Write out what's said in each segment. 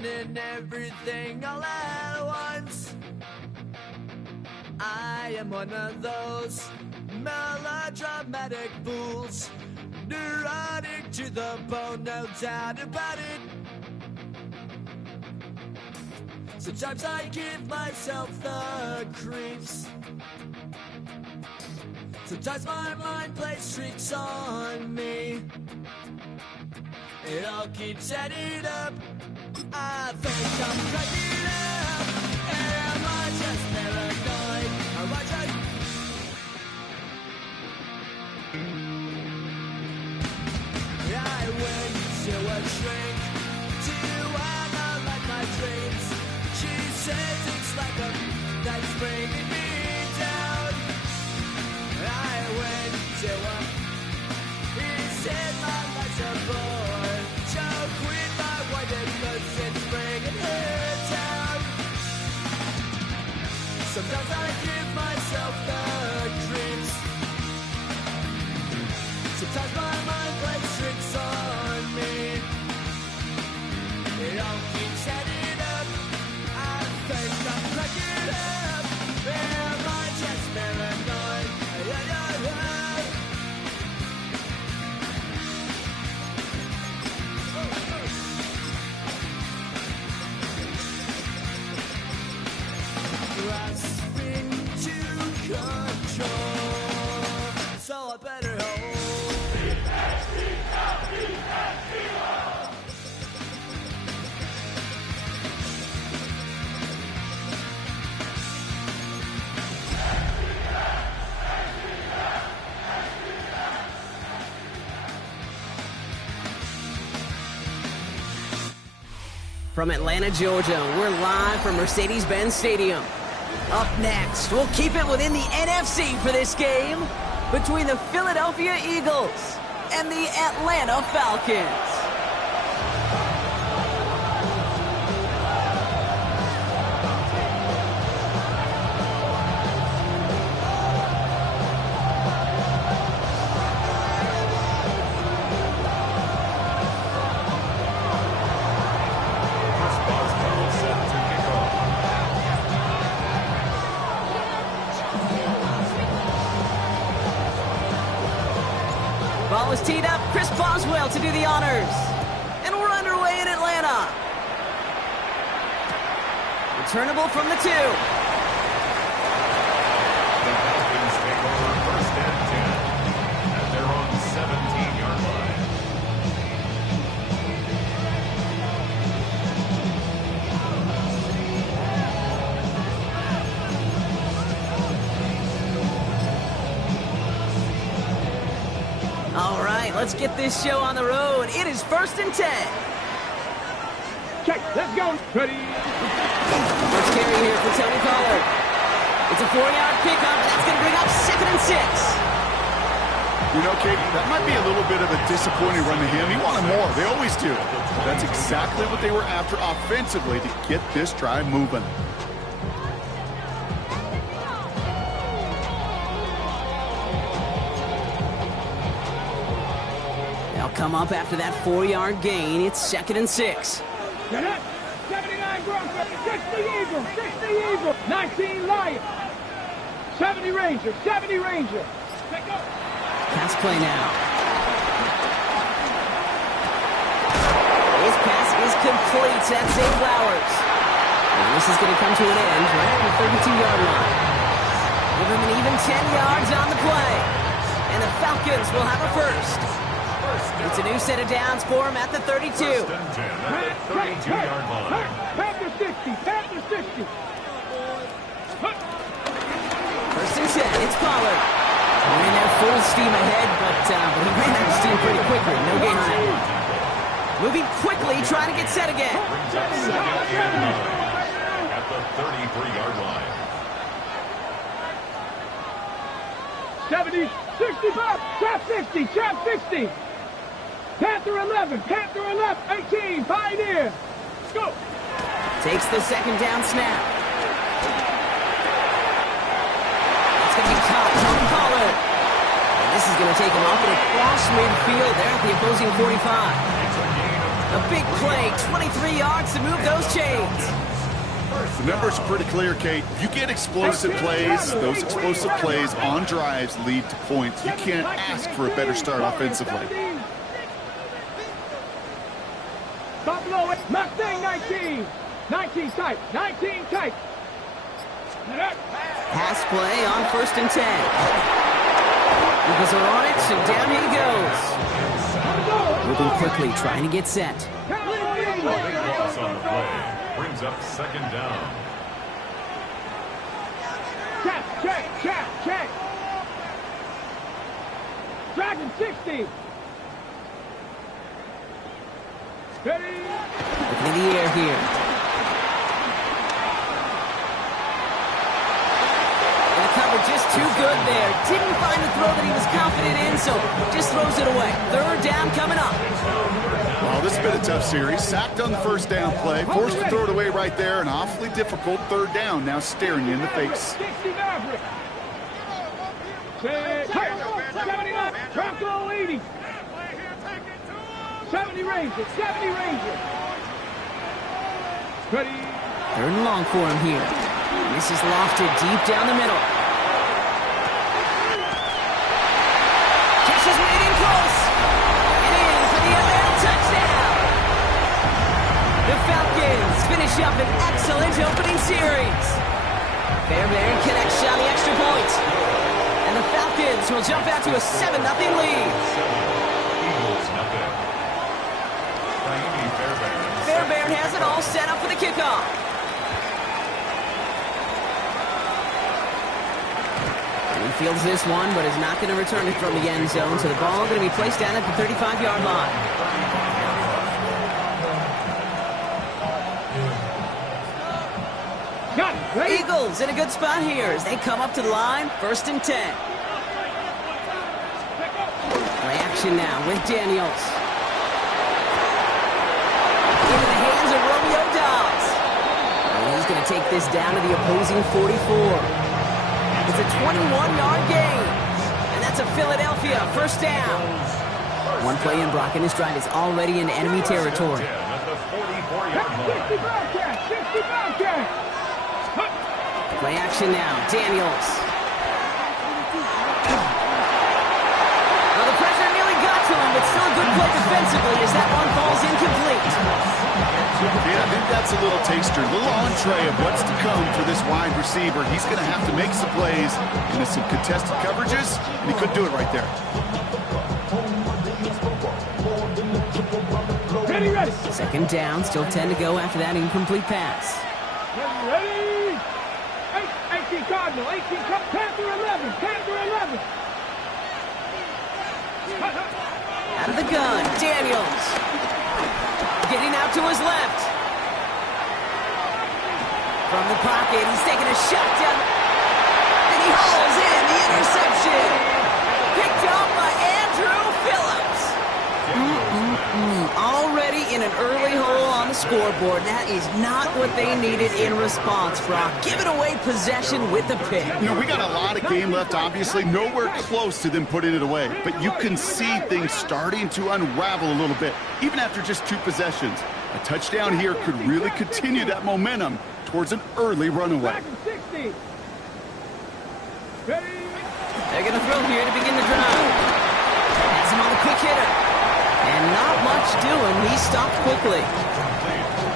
winning everything all at once. I am one of those melodramatic fools, neurotic to the bone, no doubt about it. Sometimes I give myself the creeps. Sometimes my mind plays tricks on me. It all keeps adding up. I think I'm cracking up. Am I just paranoid? Am I just... I went to a shrink to analyze my dreams. She says it's like a that's bringing me down. I went to a... He said my life's a bore. Joke with my wife because it's bringing her down. Sometimes I give myself the creeps. Sometimes my mind plays tricks on me. It all keeps adding up. I think I'm cracking up. Am I just paranoid? Grasping to control, so I better hold. From Atlanta, Georgia, we're live from Mercedes-Benz Stadium. Up next, we'll keep it within the NFC for this game between the Philadelphia Eagles and the Atlanta Falcons. Ball is teed up. Chris Boswell to do the honors. And we're underway in Atlanta. Returnable from the 2. The Falcons take over first and 10 at their own 17-yard line. All right, let's get this show on the road. It is first and 10. Check, let's go. Ready. Let's carry here for Tony Pollard. It's a 4-yard pickup. That's going to bring up 2nd and 6. You know, Katie, that might be a little bit of a disappointing run to him. He wanted more. They always do. That's exactly what they were after offensively to get this drive moving. They'll come up after that 4-yard gain. It's 2nd and 6. Get up. 79 Broncos, 60 Eagles, 60 Eagles, 19 Lions, 70 Rangers, 70 Rangers. Take up. Pass play now. His pass is complete. That's Zay Flowers. And this is going to come to an end right at the 32-yard line. Give him an even 10 yards on the play. And the Falcons will have a first. It's a new set of downs for him at the 32. First and 10 at the 32-yard line. Panther 60, Panther 60. First and 10, it's Pollard. Ran there full steam ahead, but he ran out of steam pretty quickly. No gain on that one. Moving quickly, trying to get set again. Brings up 2nd and 9 at the 33-yard line. 70, 65, trap 60, trap 60. Panther 11, Panther 11, 18, Pioneer. Let's go. Takes the second down snap. It's going to be caught. Tony Pollard. And this is going to take him off and across midfield there at the opposing 45. It's a gain of A big play, 23 yards to move those chains. The numbers are pretty clear, Kate. You get explosive plays. Those explosive plays on drives lead to points. You can't ask for a better start offensively. Stop low. Mustang 19. 19 tight. 19 tight. Pass play on 1st and 10. Eagles are on it, and down he goes. Moving quickly, trying to get set. Big loss on the play. Brings up 2nd down. Check. Dragon 60. Ready. Looking in the air here. And the cover just too good there. Didn't find the throw that he was confident in, so just throws it away. 3rd down coming up. Well, this has been a tough series. Sacked on the 1st down play. Forced to throw it away right there. An awfully difficult 3rd down now staring you in the face. 60 Maverick. 79. Bronco 80. 70 Ranger. 70 Ranger. Ready. 3rd and long for him here. And this is lofted deep down the middle. Catches made in close. And in for the Atlanta touchdown. The Falcons finish up an excellent opening series. Fairbairn connects on the extra point. And the Falcons will jump out to a 7-0 lead. Eagles nothing. Fairbairn has it all set up for the kickoff. And he fields this one, but is not going to return it from the end zone, so the ball going to be placed down at the 35-yard line. Got it. Ready. Eagles in a good spot here as they come up to the line, 1st and 10. Play action now with Daniels. Into the hands of Romeo Dobbs. And he's going to take this down to the opposing 44. It's a 21-yard gain. And that's a Philadelphia 1st down. One play in Brock, and his drive is already in enemy territory. At the 44-yard line. 60 Bobcat. 60 Bobcat. Play action now. Daniels. Well, the pressure nearly got to him, but still a good play defensively as that one falls incomplete. Yeah, I think that's a little taster, a little entree of what's to come for this wide receiver. He's going to have to make some plays into some contested coverages, and he could do it right there. Ready. 2nd down, still 10 to go after that incomplete pass. Ready. 18 Cardinal. 18 Panther 11. Panther 11. Out of the gun, Daniels. Getting out to his left. From the pocket, he's taking a shot down. And he hauls in the interception. Picked up by Andrew Phillips. Already in an early hole on the scoreboard. That is not what they needed in response, Brock. Giving away possession with the pick. You know, we got a lot of game left, obviously. Nowhere close to them putting it away. But you can see things starting to unravel a little bit, even after just 2 possessions. A touchdown here could really continue that momentum towards an early runaway. 60. Ready. They're going to throw here to begin the drive. Has him on the quick hitter. And not much doing. He stopped quickly.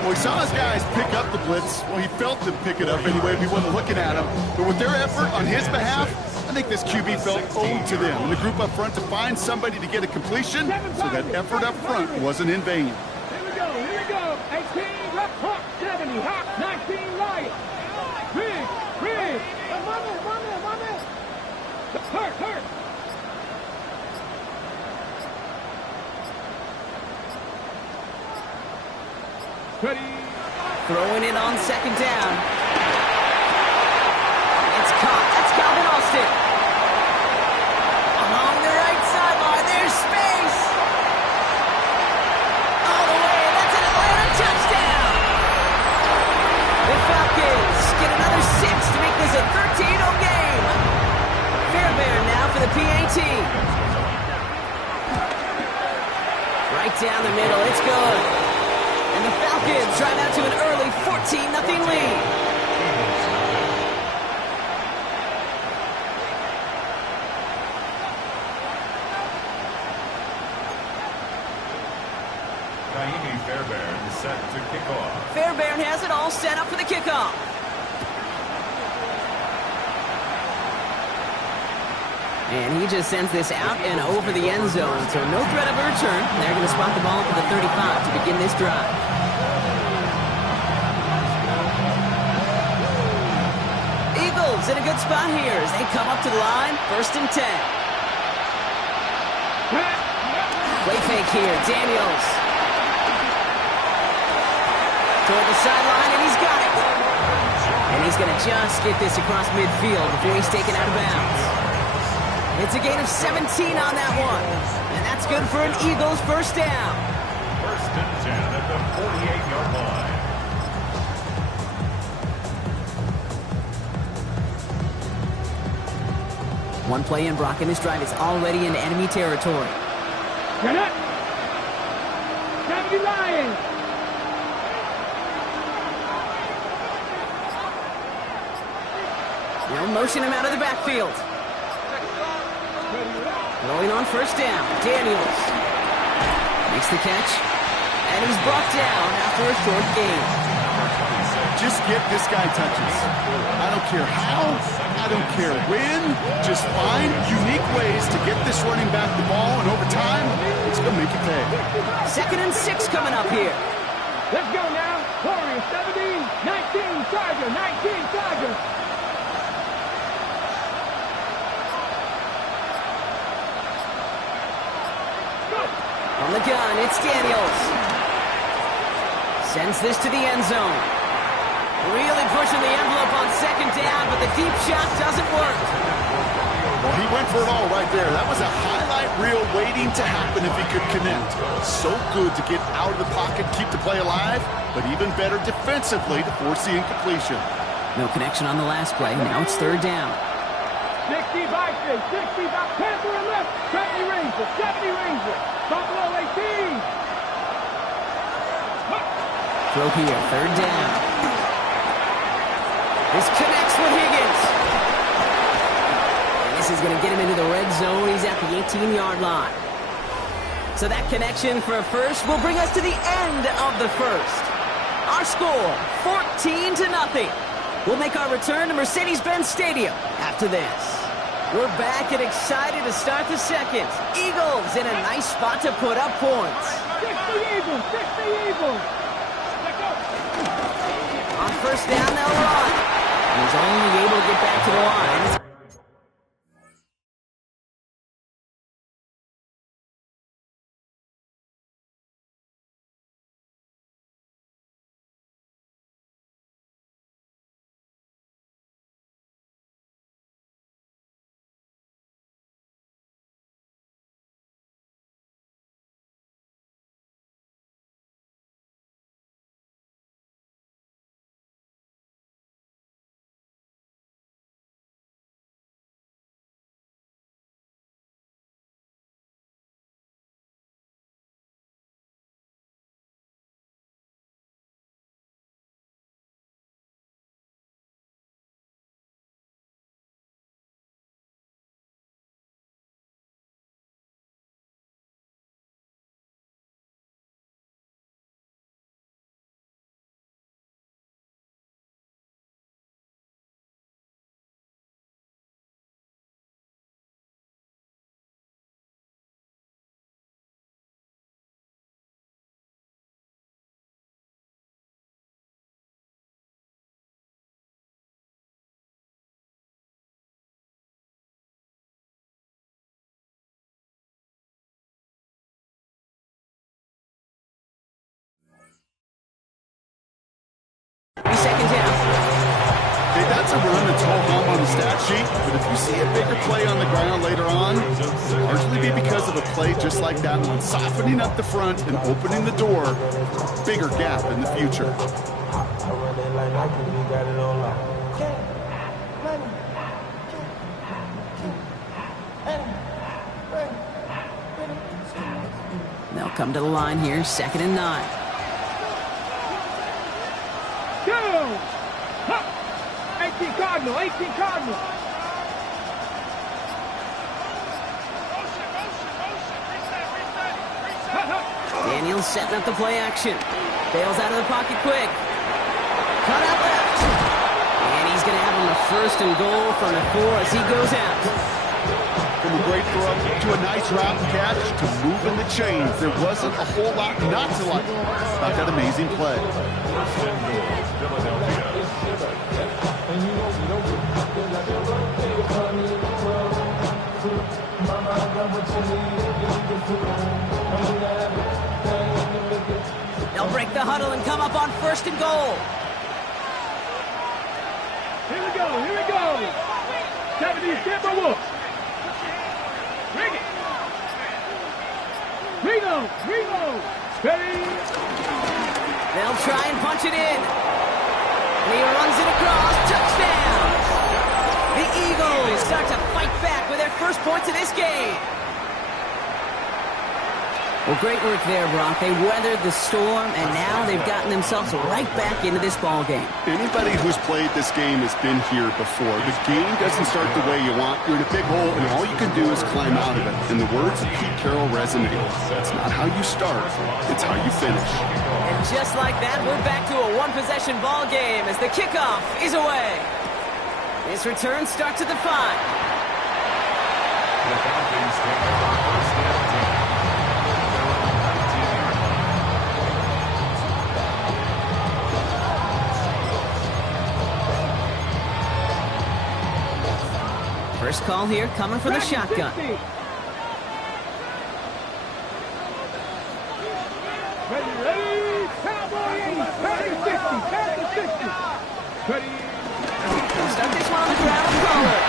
Well, he saw his guys pick up the blitz. Well, he felt them pick it up anyway if he wasn't looking at him. But with their effort on his behalf, I think this QB felt owed to them. And the group up front to find somebody to get a completion, so that effort up front wasn't in vain. Here we go. 18 Hawk. 70 Hawk. 19 Lion. Big. Hurt. Ready. Throwing it on 2nd down. It's caught. That's Calvin Austin. Along the right sideline. There's space. All the way. That's an Atlanta touchdown. The Falcons get another 6 to make this a 13-0 game. Fairbairn now for the PAT. Right down the middle. It's good. Falcons drive out to an early 14-0 lead. Naimi Fairbairn is set to kick off. Fairbairn has it all set up for the kickoff. And he just sends this out and over the end zone, so no threat of a return. They're going to spot the ball up at the 35 to begin this drive. Eagles in a good spot here as they come up to the line, 1st and 10. Play fake here, Daniels. Toward the sideline, and he's got it. And he's going to just get this across midfield before he's taken out of bounds. It's a gain of 17 on that one. And that's good for an Eagles first down. 1st and 10 at the 48-yard line. One play in, Brock, and this drive is already in enemy territory. Get up! 70 Lions! They'll motion him out of the backfield. Throwing on 1st down, Daniels makes the catch, and he's brought down after a short gain. Just get this guy touches. I don't care how, I don't care when. Just find unique ways to get this running back the ball, and over time, it's going to make you pay. 2nd and 6 coming up here. Let's go now. Warriors 17, 19, Charger, 19, Charger. On the gun, it's Daniels. Sends this to the end zone. Really pushing the envelope on 2nd down, but the deep shot doesn't work. Well, he went for it all right there. That was a highlight reel waiting to happen if he could connect. So good to get out of the pocket, keep the play alive, but even better defensively to force the incompletion. No connection on the last play. Now it's 3rd down. 60 Vikings, 60 Panther left, 70 Rangers, 70 Rangers, Buffalo 18. Throw here, 3rd down. This connects with Higgins. And this is going to get him into the red zone. He's at the 18-yard line. So that connection for a first will bring us to the end of the first. Our score, 14-0. We'll make our return to Mercedes-Benz Stadium after this. We're back and excited to start the second. Eagles in a nice spot to put up points. 60 Eagles, 60 Eagles. On 1st down, they'll run. He's only able to get back to the line. Second down. Okay, that's a run that's all home on the stat sheet, but if you see a bigger play on the ground later on, largely be because of a play just like that one, softening up the front and opening the door, bigger gap in the future. They'll come to the line here, 2nd and 9. go. Huh. 18 Cardinal, 18 Cardinal. Daniels setting up the play action. Bails out of the pocket quick. Cut out left. And he's going to have him a 1st and goal from the 4 as he goes out. From a great throw to a nice route catch to moving the chains. There wasn't a whole lot not to like about that amazing play. First and goal, Philadelphia. They'll break the huddle and come up on 1st and goal. Here we go, here we go. 70 Timberwolves. Bring it. Reload. Steady. They'll try and punch it in. And he runs it across. Touchdown. The Eagles start to fight back with their first points of this game. Well, great work there, Brock. They weathered the storm, and now they've gotten themselves right back into this ball game. Anybody who's played this game has been here before. The game doesn't start the way you want. You're in a big hole, and all you can do is climb out of it. And the words of Pete Carroll resonate. It's not how you start, it's how you finish. And just like that, we're back to a one-possession ball game as the kickoff is away. This return starts at the 5. The Falcons take over 1st and 10. First call here coming from the shotgun. Ready, Cowboy 80, Patty 60, Patty 60. Ready. Stuck this one on the ground with Collar.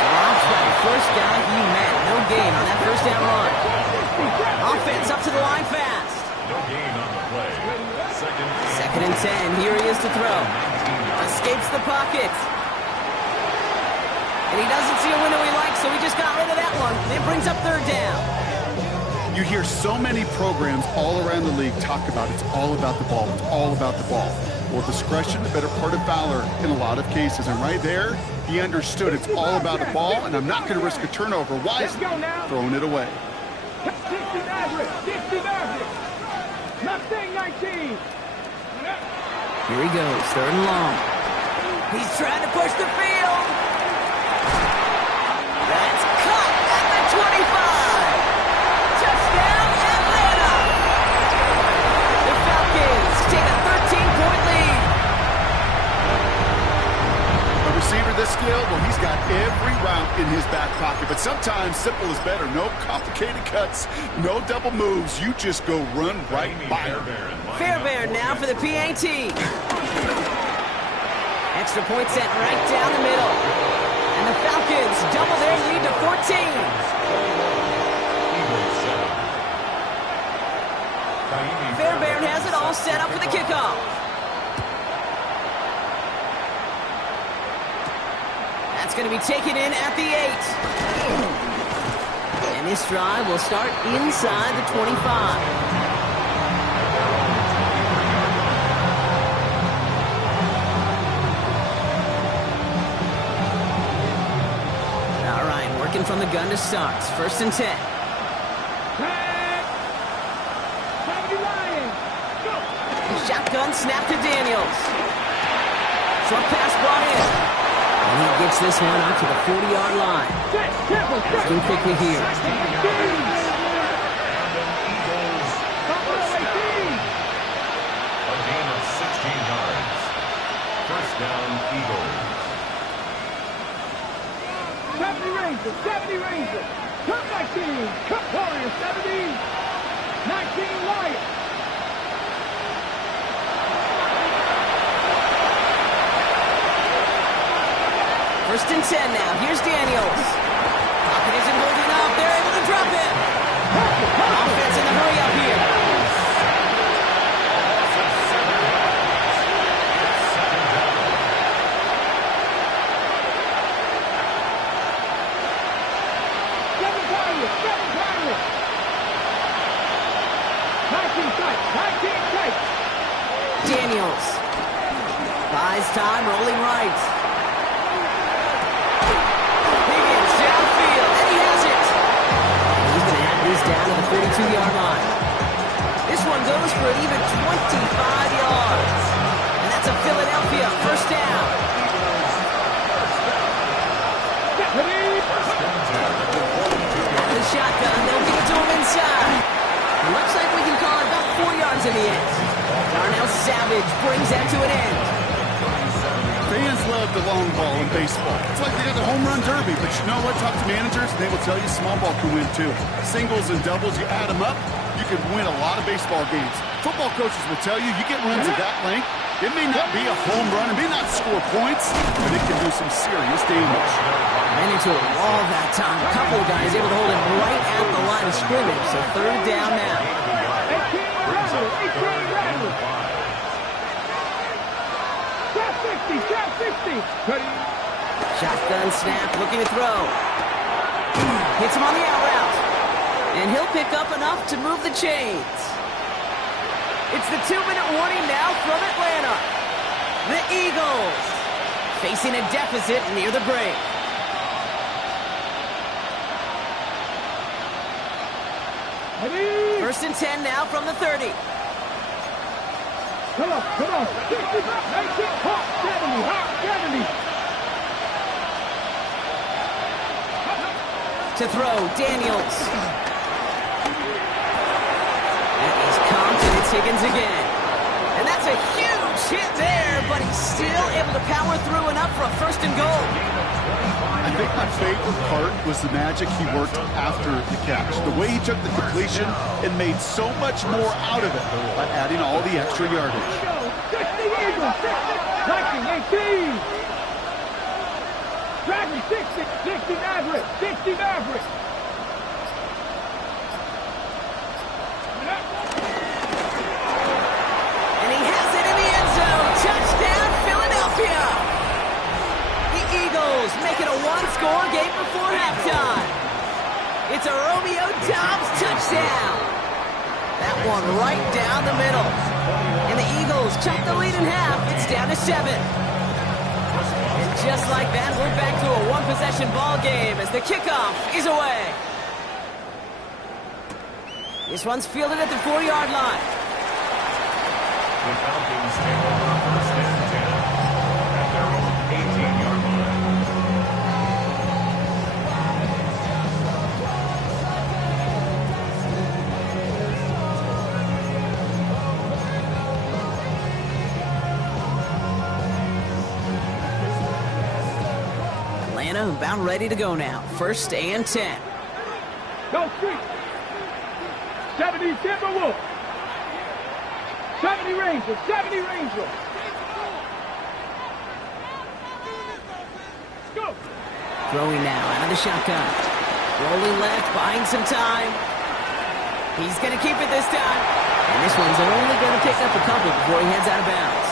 Drops that first guy he met. No gain on that 1st down run. Offense up to the line fast. No gain on the play. 2nd and 10. Here he is to throw. Escapes the pocket. And he doesn't see a window he likes, so he just got rid of that one. It brings up 3rd down. You hear so many programs all around the league talk about it's all about the ball. It's all about the ball. Well, discretion, the better part of valor in a lot of cases. And right there, he understood it's all about the ball, and I'm not going to risk a turnover. Why is throwing it away? 60 Maverick, 60 Maverick. Mustang 19. Here he goes, 3rd and long. He's trying to push the field. That's cut at the 25. Touchdown, Atlanta. The Falcons take a 13-point lead. A receiver this skilled, well, he's got every route in his back pocket. But sometimes simple is better. No complicated cuts, no double moves. You just go run right by him. Fairbairn now for the PAT. Extra point set right down the middle. And the Falcons double their lead to 14. Fairbairn has it all set up for the kickoff. That's going to be taken in at the 8. And this drive will start inside the 25. Working from the gun to start. 1st and 10. Shotgun snap to Daniels. Short pass brought in. And he gets this one out to the 40-yard line. Looking quickly here. A gain of 16 yards. 1st down, Eagles. 70 Rangers. Cut 19. Cut Warriors 70. 19 Lions. First and 10 now. Here's Daniels. Pocket isn't holding up. They're able to drop him. Offense in the hurry up here. Daniels. Buys time, rolling right. Higgins downfield, and he has it. And he's going to have this down to the 42-yard line. This one goes for an even 25 yards. And that's a Philadelphia first down. The shotgun, they'll give it to him inside. It looks like we can call it about 4 yards in the end. Darnell Savage brings that to an end. Fans love the long ball in baseball. It's like they got the home run derby, but you know what? Talk to managers, and they will tell you small ball can win too. Singles and doubles, you add them up, you can win a lot of baseball games. Football coaches will tell you get runs of that length. It may not be a home run, it may not score points, but it can do some serious damage. Ran into a wall that time. A couple of guys able to hold him right at the line of scrimmage, so third down now. 18 Rattler. Shot 60. Shotgun snap, looking to throw. Hits him on the out route. And he'll pick up enough to move the chains. It's the 2-minute warning now from Atlanta. The Eagles facing a deficit near the break. First and 10 now from the 30. Come on. 60, 19, hot 70. To throw, Daniels. That is Compton. It's Higgins again. And that's a huge hit there, but he's still able to power through enough for a first and goal. I think my favorite part was the magic he worked after the catch. The way he took the completion and made so much more out of it by adding all the extra yardage. 60 Eagles, 60, 18. Dragon 60 Maverick, 60 Maverick. And he has it in the end zone. Touchdown, Philadelphia. The Eagles make it a one-score game before halftime. It's a Romeo Doubs touchdown. That one right down the middle. And the Eagles chop the lead in half. It's down to 7. And just like that, we're back to a one-possession ball game as the kickoff is away. This one's fielded at the 4-yard line. The Falcons take over first and 10 at their own 18-yard line. Atlanta about ready to go now. First and 10. Go street. 70 Timberwolves. 70 Rangers. Go. Throwing now out of the shotgun. Rolling left, buying some time. He's going to keep it this time. And this one's only going to pick up a couple before he heads out of bounds.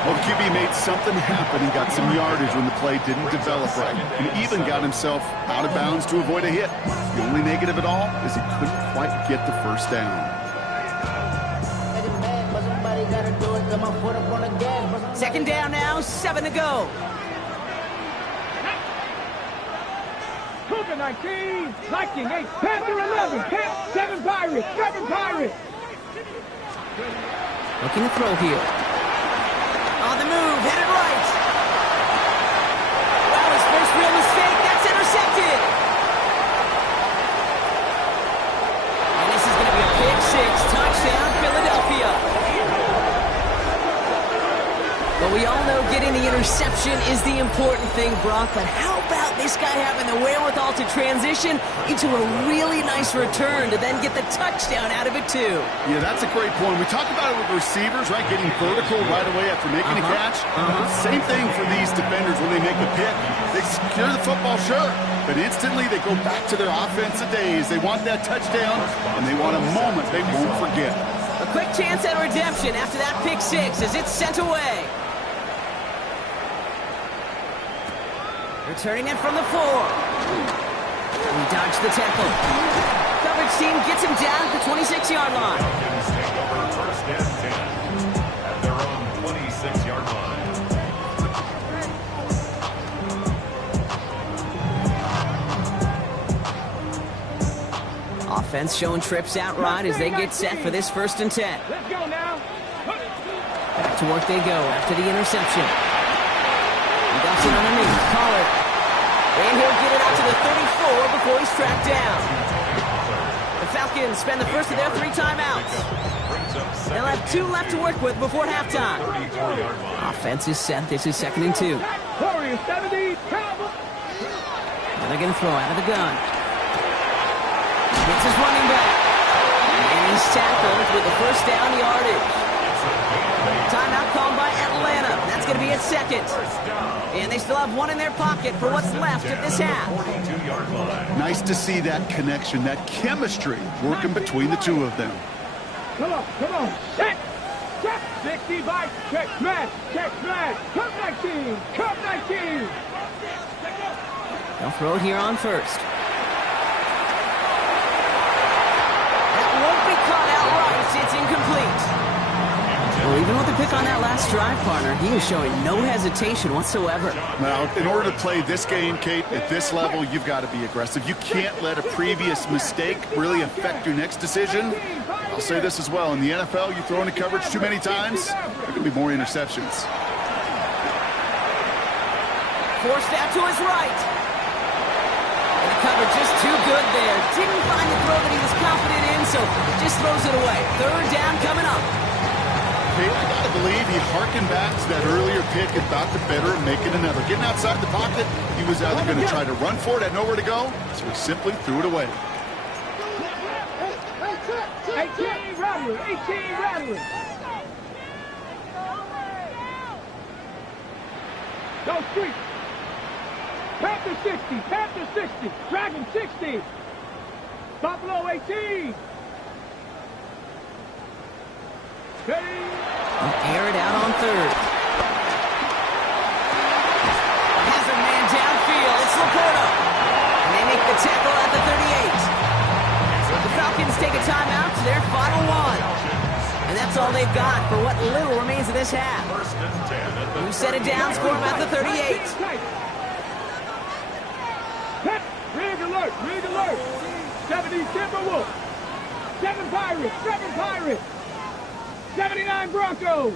Well, the QB made something happen. He got some yardage when the play didn't develop right. And even got himself out of bounds to avoid a hit. The only negative at all is he couldn't quite get the first down. Second down now, 7 to go. Cougar 19. Viking 8. Panther 11. 7 Pirates. Looking to throw here. On the move, headed right. Wow, his first real mistake. That's intercepted. And this is going to be a big 6. Touchdown, Philadelphia. But we all know getting the interception is the important thing, Brock. But how about this guy having the wherewithal to transition into a really nice return to then get the touchdown out of it, too? Yeah, that's a great point. We talk about it with receivers, right? Getting vertical right away after making a catch. Same thing for these defenders when they make a pick. They secure the football, sure, but instantly they go back to their offensive days. They want that touchdown, and they want a moment they won't forget. A quick chance at redemption after that pick 6 as it's sent away. Returning it from the 4. We dodge the tackle. Coverage team gets him down at the 26-yard line. Falcons take over first and 10 at their own 26-yard line. Offense showing trips outright as they get set for this 1st and 10. Let's go now. Back to work they go after the interception. He dumps it underneath. Pollard. And he'll get it out to the 34 before he's tracked down. The Falcons spend the first of their 3 timeouts. They'll have 2 left to work with before halftime. Offense is set. This is 2nd and 2. Warriors 70. Cowboys. Now they're going to throw out of the gun. Gets his running back. And he's tackled with the 1st down yardage. Timeout called by Atlanta. That's going to be its 2nd. And they still have 1 in their pocket for what's left of this half. Nice to see that connection, that chemistry working between the 2 of them. Come on. Set. 65. Check smash. Come 19. They'll throw it here on 1st. That won't be caught outright. It's incomplete. Well, even with the pick on that last drive, partner, he is showing no hesitation whatsoever. Now, in order to play this game, Kate, at this level, you've got to be aggressive. You can't let a previous mistake really affect your next decision. I'll say this as well. In the NFL, you throw into coverage too many times, there could be more interceptions. Forced out to his right. And the cover just too good there. Didn't find the throw that he was confident in, so just throws it away. 3rd down coming up. I got to believe he harkened back to that earlier pick and thought the better and making another. Getting outside the pocket, he was either going to try to run for it, had nowhere to go, so he simply threw it away. 18 Rattler. Go street. Panther 60. Dragon 60. Buffalo 18. Ready. Air it out on 3rd. Has a man downfield. It's Laporta. And they make the tackle at the 38. The Falcons take a timeout to their final 1. And that's all they've got for what little remains of this half. We've set it down, score them at the 38. Rig alert. 70 Timberwolves. 7 Pirates. 79 Broncos.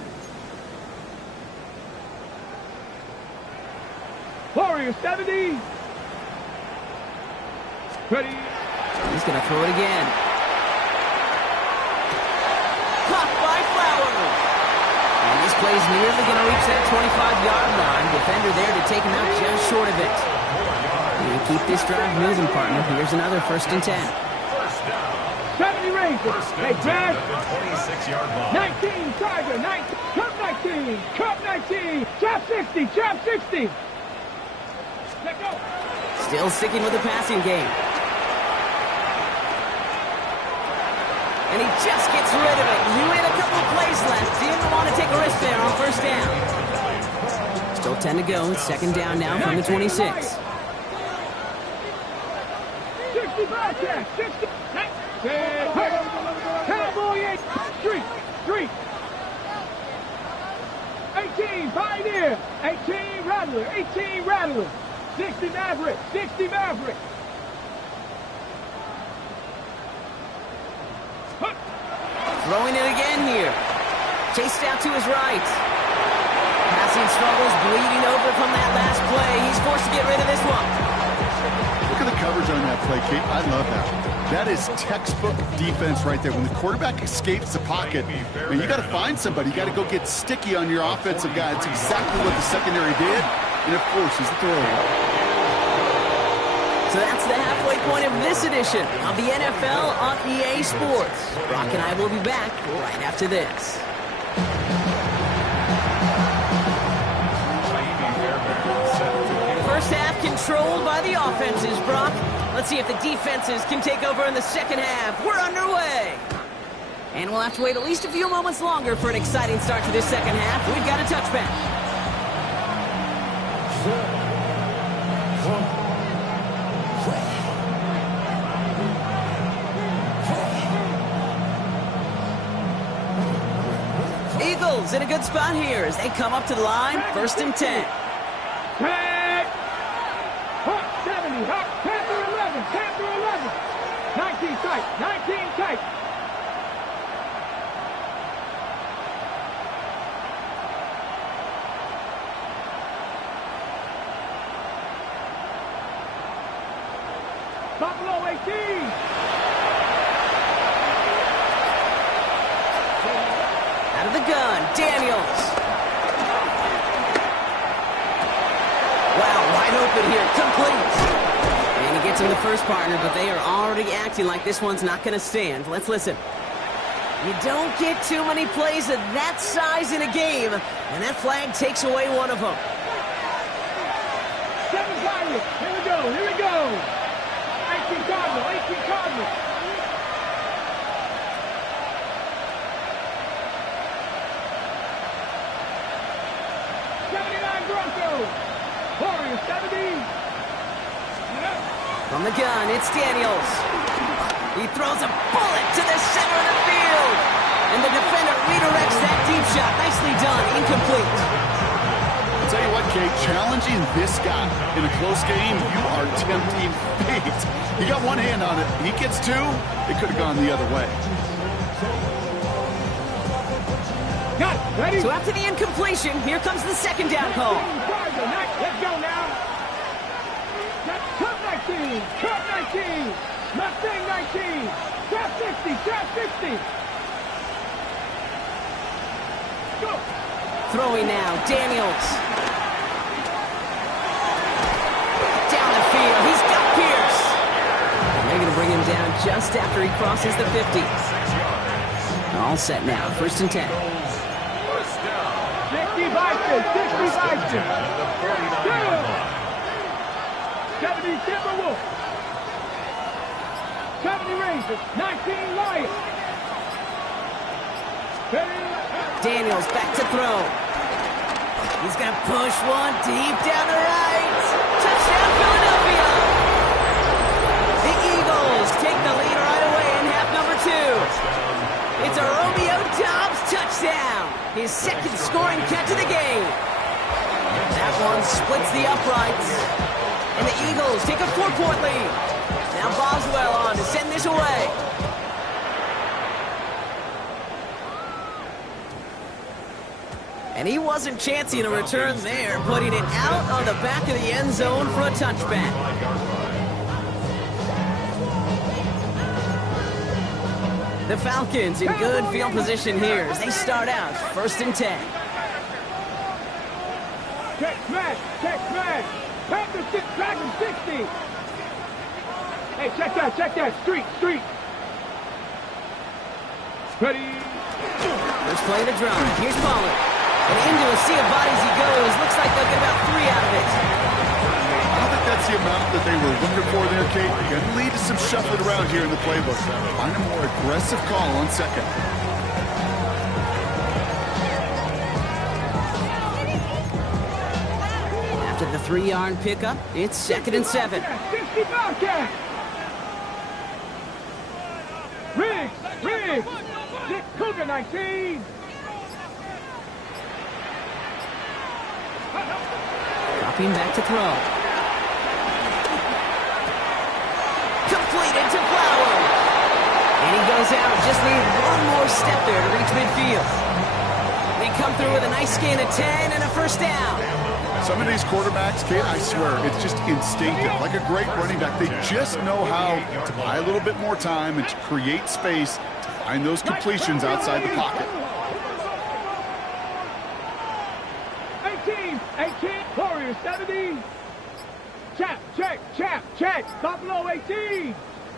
Warriors 70. Ready. He's going to throw it again. Caught by Flowers. And this play's nearly going to reach that 25-yard line. Defender there to take him out just short of it. You keep this drive moving, partner. Here's another 1st and 10. 70 Rangers. Hey, Brad. 26-yard line. 19 Tiger. 19. Cup 19. Chop 60. Let go. Still sticking with the passing game. And he just gets rid of it. You had a couple of plays left. Didn't want to take a risk there on 1st down. Still 10 to go. 2nd down now from the 26. 65 catch. 60. Cowboy 8. Street. 18 Pioneer. 18 Rattler. 60 Maverick. Throwing it again here. Chased out to his right. Passing struggles, bleeding over from that last play. He's forced to get rid of this one. Look at the coverage on that play, Kate. I love that. That is textbook defense right there. When the quarterback escapes the pocket, man, you got to find somebody. You got to go get sticky on your offensive guy. That's exactly what the secondary did. And of course, he's the thrower. So that's the halfway point of this edition of the NFL on EA Sports. Brock and I will be back right after this. First half controlled by the offenses, Brock. Let's see if the defenses can take over in the 2nd half. We're underway. And we'll have to wait at least a few moments longer for an exciting start to this 2nd half. We've got a touchback. Eagles in a good spot here as they come up to the line. 1st and 10. Tag! Hawk 70, Hawk Panther 11, 19 19 tight. 19 tight. Buffalo 18. Out of the gun, Daniels. Wow, wide open here, complete. And he gets him the first partner, but they are already acting like this one's not going to stand. Let's listen. You don't get too many plays of that size in a game, and that flag takes away one of them. 7 Pirates. Here we go. Here we go. 18 Cardinal. 18 Cardinal. Broncos. Warriors 70. From the gun, it's Daniels. He throws a bullet to the center of the field. And the defender redirects that deep shot. Nicely done. Incomplete. I'll tell you what, Kate, challenging this guy in a close game, you are tempting fate. He got one hand on it. He gets two, it could have gone the other way. Got it. Ready? So after the incompletion, here comes the second down call. Let's go now. Cut 19. Cut 19. Mustang 19. Trap 60. Trap 60. Go. Throwing now, Daniels. Down the field, he's got Pierce. And they're going to bring him down just after he crosses the 50. All set now, 1st and 10. 60 Bison. 60 Bison. 70 Timberwolves. 70 Rangers. 19 Lions. Daniels back to throw. He's going to push one deep down the right. Touchdown, Philadelphia! The Eagles take the lead right away in half number 2. It's a Romeo Doubs touchdown. His second scoring catch of the game. That one splits the uprights. And the Eagles take a 4-point lead. Now Boswell on to send this away. And he wasn't chancing a return there, putting it out on the back of the end zone for a touchback. The Falcons in good field position here as they start out 1st and 10. Check smash, check smash. Panthers 6, Dragons 60. Hey, check that. Street. Ready. First play of the drive. Here's Pollard. And into a sea of bodies he goes. Looks like they'll get about 3 out of it. I don't think that's the amount that they were looking for there, Kate. You're going to lead to some shuffling around here in the playbook. Find a more aggressive call on second. After the 3-yard pickup, it's 2nd and 7. 60 Bobcats. Riggs. Nick Cougar 19. Dropping back to throw. Completed to Flowers. And he goes out. Just needed one more step there to reach midfield. They come through with a nice gain of 10 and a first down. Some of these quarterbacks, Kate, I swear, it's just instinctive. Like a great running back, they just know how to buy a little bit more time and to create space to find those completions outside the pocket. 18, Warriors 70. Check. Buffalo 18.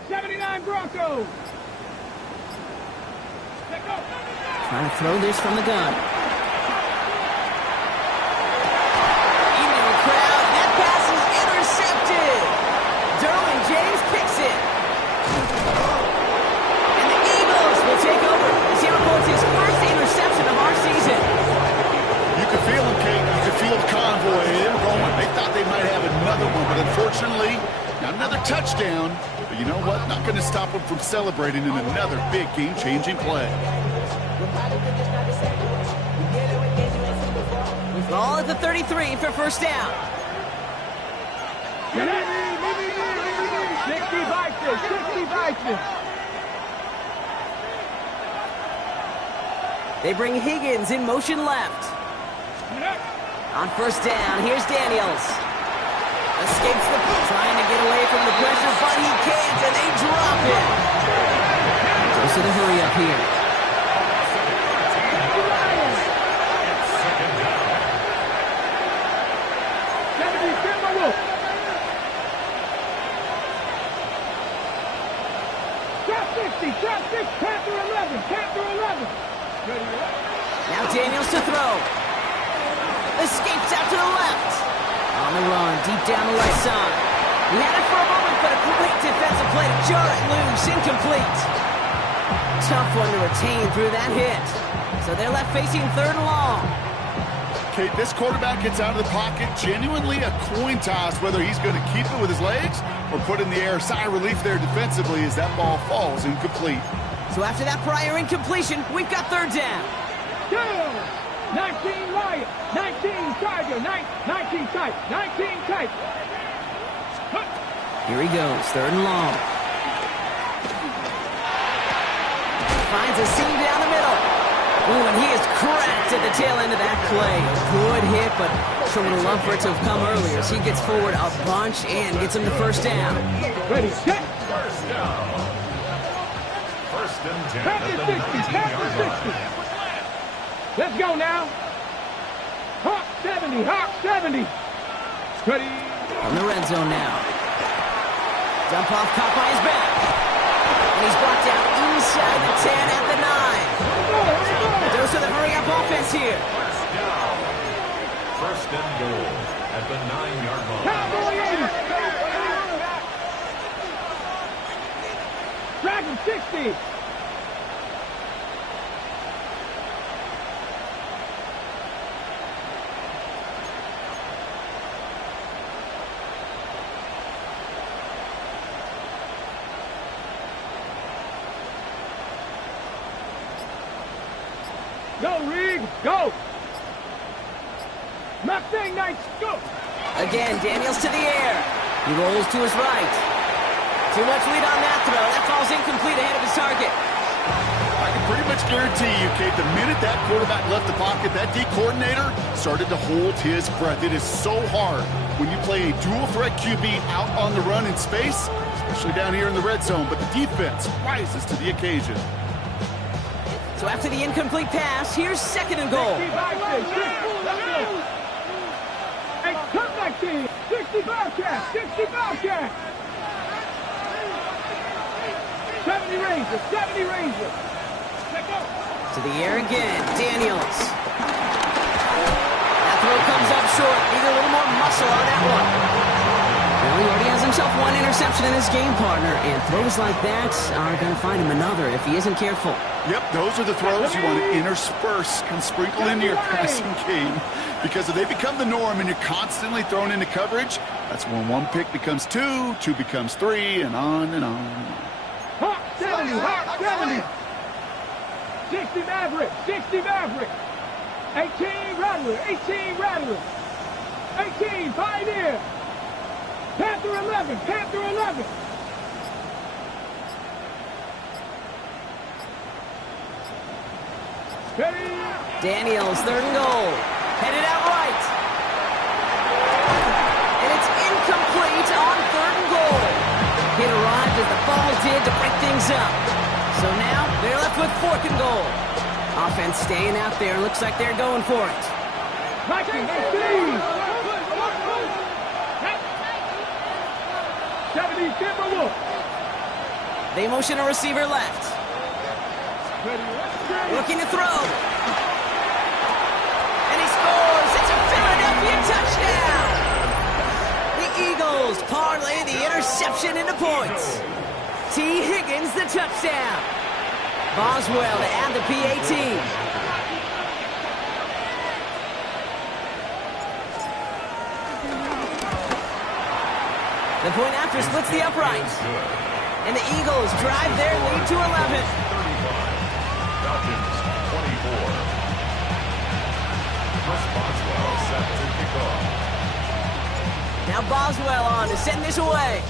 79 Broncos. Let's go. Trying to throw this from the gun. Evening crowd. That pass is intercepted. Derwin James picks it. And the Eagles will take over as he reports his first interception of our season. You could feel them, Kate. You could feel the convoy. They were going. They thought they might have another one, but unfortunately, not another touchdown. But you know what? Not going to stop them from celebrating in another big game-changing play. Ball at the 33 for first down. 60 Bison. They bring Higgins in motion left. On first down, here's Daniels. Escapes trying to get away from the pressure, but he can't, and they drop him. Goes to the hurry up here. Trap 6, Panther 11, Panther 11. Now Daniels to throw. Escapes out to the left. On the run, deep down the right side. He had it for a moment, but a great defensive play to jar it loose, incomplete. Tough one to retain through that hit. So they're left facing third and long. Okay, this quarterback gets out of the pocket, genuinely a coin toss whether he's going to keep it with his legs or put in the air. Sigh of relief there defensively as that ball falls incomplete. So after that prior incompletion, we've got third down. 19 Lion, 19 Tiger, 19 tight, 19 tight. Here he goes, third and long. Finds a seam down the middle. Ooh, and he is cracked at the tail end of that play. A good hit, but sure would have loved for it to have come earlier. So he gets forward a bunch and gets him the first down. Ready, set. First down. First and 10 Panther at the 60, Panther 60. Let's go now. Hawk 70, Hawk 70. Ready. On the red zone now. Dump off, caught by his back. And he's brought down inside the 10 at the 9. Dose of the hurry-up offense here. First down. First and goal at the 9-yard line. Cowboy 80. Dragon 60. Go, Reed, go! Mustang Knights, go! Again, Daniels to the air. He rolls to his right. Too much lead on that throw. That falls incomplete ahead of his target. I can pretty much guarantee you, Kate, the minute that quarterback left the pocket, that D coordinator started to hold his breath. It is so hard when you play a dual-threat QB out on the run in space, especially down here in the red zone, but the defense rises to the occasion. So after the incomplete pass, here's second and goal. 60 comeback team, 60 Bobcats, 60 Bobcats. 70 Rangers, 70 Rangers. Let's go. To the air again, Daniels. That throw comes up short. Need a little more muscle on that one. Well, he already has himself one interception in his game, partner, and throws like that are going to find him another if he isn't careful. Yep, those are the throws you want to intersperse and sprinkle into your passing game, because if they become the norm and you're constantly thrown into coverage, that's when one pick becomes two, two becomes three, and on and on. Hawk 70, Hawk 70. 60 Maverick, 60 Maverick. 18 Rattler, 18 Rattler. 18 Pioneer. Panther 11, Panther 11. Ready? Daniels, third and goal. Headed out right. And it's incomplete on third and goal. It arrived as the ball did to break things up. So now they're left with fourth and goal. Offense staying out there. Looks like they're going for it. Mikey, 18. 70 Timberwolf. They motion a receiver left. Looking to throw. And he scores. It's a Philadelphia touchdown. The Eagles parlay the interception into points. T. Higgins the touchdown. Boswell to add the PAT. The point after splits the uprights. And the Eagles drive their lead to 11. Falcons 24. Chris Boswell set to kick off. Now Boswell on to send this away.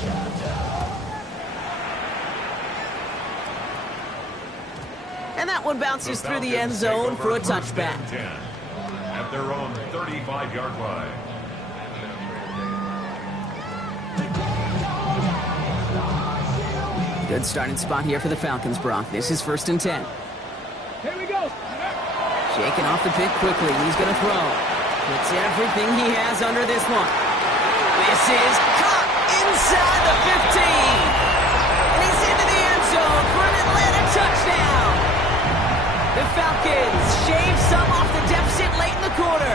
And And that one bounces through the end zone for a touchback. 10 at their own 35-yard line. Good starting spot here for the Falcons, Brock. This is 1st and 10. Here we go. Shaking off the pick quickly. He's going to throw. Puts everything he has under this one. This is caught inside the 15. And he's into the end zone for an Atlanta touchdown. The Falcons shave some off the deficit late in the quarter.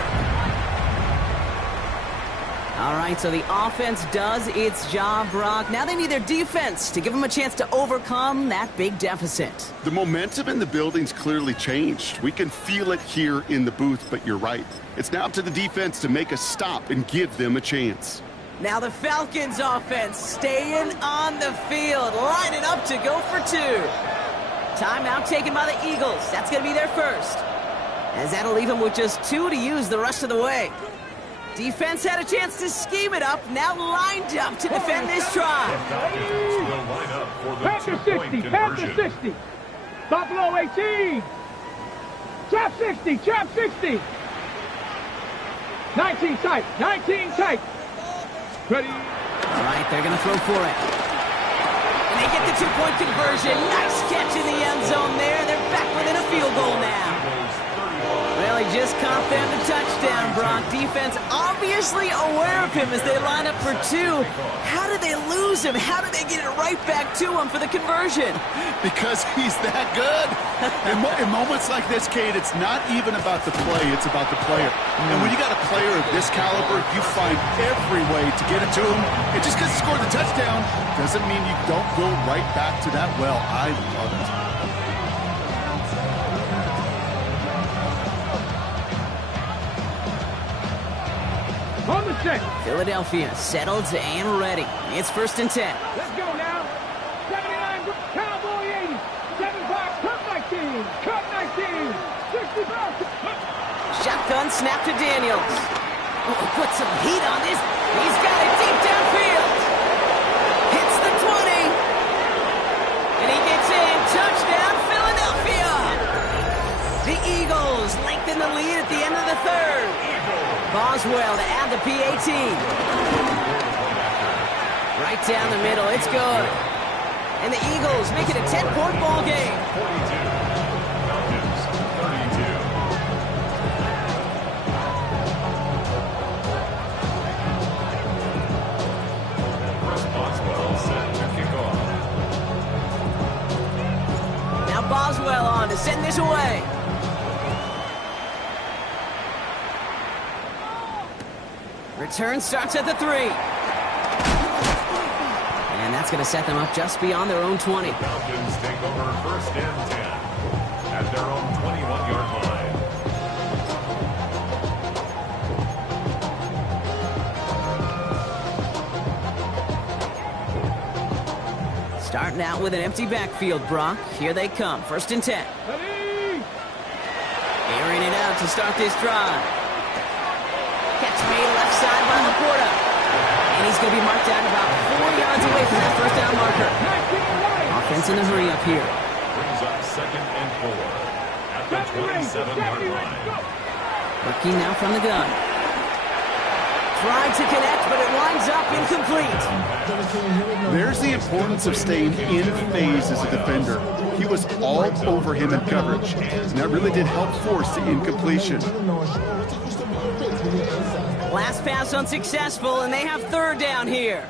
All right, so the offense does its job, Brock. Now they need their defense to give them a chance to overcome that big deficit. The momentum in the building's clearly changed. We can feel it here in the booth, but you're right. It's now up to the defense to make a stop and give them a chance. Now the Falcons offense staying on the field, lining up to go for 2. Timeout taken by the Eagles. That's going to be their first. As that'll leave them with just 2 to use the rest of the way. Defense had a chance to scheme it up, now lined up to defend this try. Will line up for the Panther 2-point 60, Panther conversion. 60. Buffalo 18. Trap 60, trap 60. 19 tight, 19 tight. Ready? All right, they're going to throw for it. And they get the 2-point conversion. Nice catch in the end zone there. They're back within a field goal now. Well, he just caught them the touchdown, Brock. Defense obviously aware of him as they line up for 2. How did they lose him? How did they get it right back to him for the conversion? Because he's that good. In moments like this, Kate, it's not even about the play, it's about the player. And when you got a player of this caliber, you find every way to get it to him. And just because he scored the touchdown doesn't mean you don't go right back to that well. I love it. On the set. Philadelphia settled and ready. It's 1st and 10. Let's go now. 79, Cowboy 80. 7-5, cut 19. Cut 19. 65. Shotgun snap to Daniels. Oh, put some heat on this. He's got it deep downfield. Hits the 20. And he gets in. Touchdown, Philadelphia. The Eagles lengthen the lead at the end of the 3rd. Boswell to add the PAT. Right down the middle. It's good. And the Eagles make it a 10-point ball game. 42. Falcons 32. Chris Boswell set to kick off. Now Boswell on to send this away. Return starts at the 3. And that's going to set them up just beyond their own 20. Falcons take over 1st and 10 at their own 21-yard line. Starting out with an empty backfield, Brock. Here they come. 1st and 10. Ready? Airing it out to start this drive. Catch made left side by Laporta. And he's going to be marked out about 4 yards away from that 1st down marker. Offense in a hurry up here. Brings up 2nd and 4 at the 27-yard line. Working now from the gun. Tried to connect, but it winds up incomplete. There's the importance of staying in phase as a defender. He was all over him in coverage, and that really did help force the incompletion. Last pass unsuccessful, and they have 3rd down here.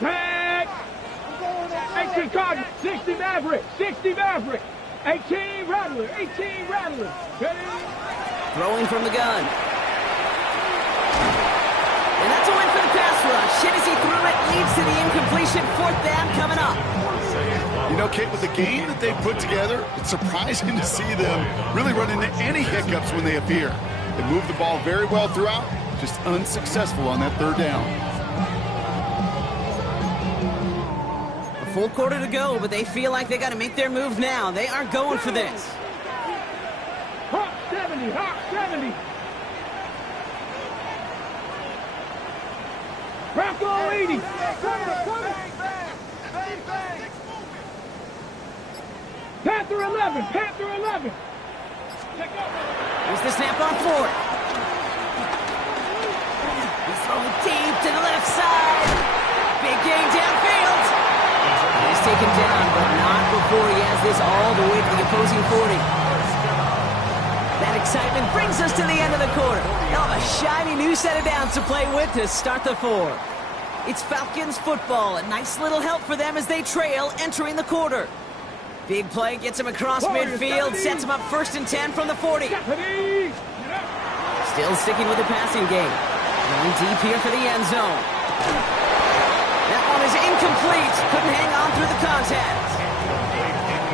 Tag. 18 Cardinals. 60 Maverick. 60 Maverick. 18 Rattler. 18 Rattler. Ready? Throwing from the gun. And that's a win for the pass rush. Hit as he threw it, leads to the incompletion. 4th down coming up. You know, Kate, with the game that they put together, it's surprising to see them really run into any hiccups when they appear. They moved the ball very well throughout, just unsuccessful on that 3rd down. A full quarter to go, but they feel like they got to make their move now. They are going for this. Hawk 70. Hawk 70. Bronco 80. Panther 11. Panther 11. Here's the snap on fourth. He's throwing deep to the left side. Big gain downfield. He's taken down, but not before he has this all the way to the opposing 40. That excitement brings us to the end of the quarter. Now a shiny new set of downs to play with to start the fourth. It's Falcons football. A nice little help for them as they trail entering the quarter. Big play gets him across midfield, sets him up 1st and 10 from the 40. Still sticking with the passing game. Going deep here for the end zone. That one is incomplete. Couldn't hang on through the contact.